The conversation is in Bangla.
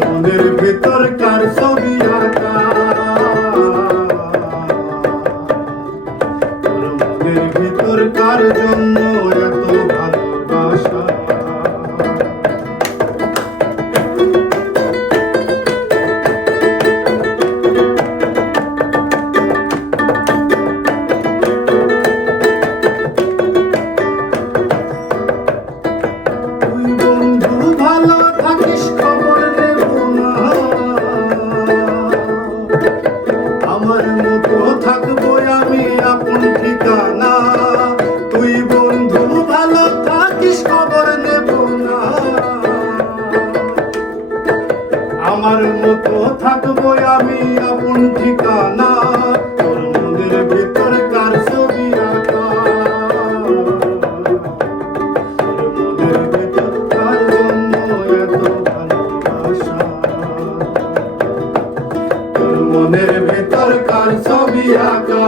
মনের ভেতর কার ছবি আঁকা, তোর মনের ভেতর কার জন্য এত ভালোবাসা। তুই বন্ধু ভালো থাকিস, খবর নেব না, আমার মতো থাকবো আমি আপন ঠিকানা। তুই বন্ধু ভালো থাকিস, খবর নেব না, আমার মতো থাকবো আমি আপন ঠিকানা। তোর মনের ভেতর কার ছবি আঁকা, তোর মনের ভেতর কার জন্য এত ভালোবাসা, তোর মনের ভেতর কার ছবি আঁকা।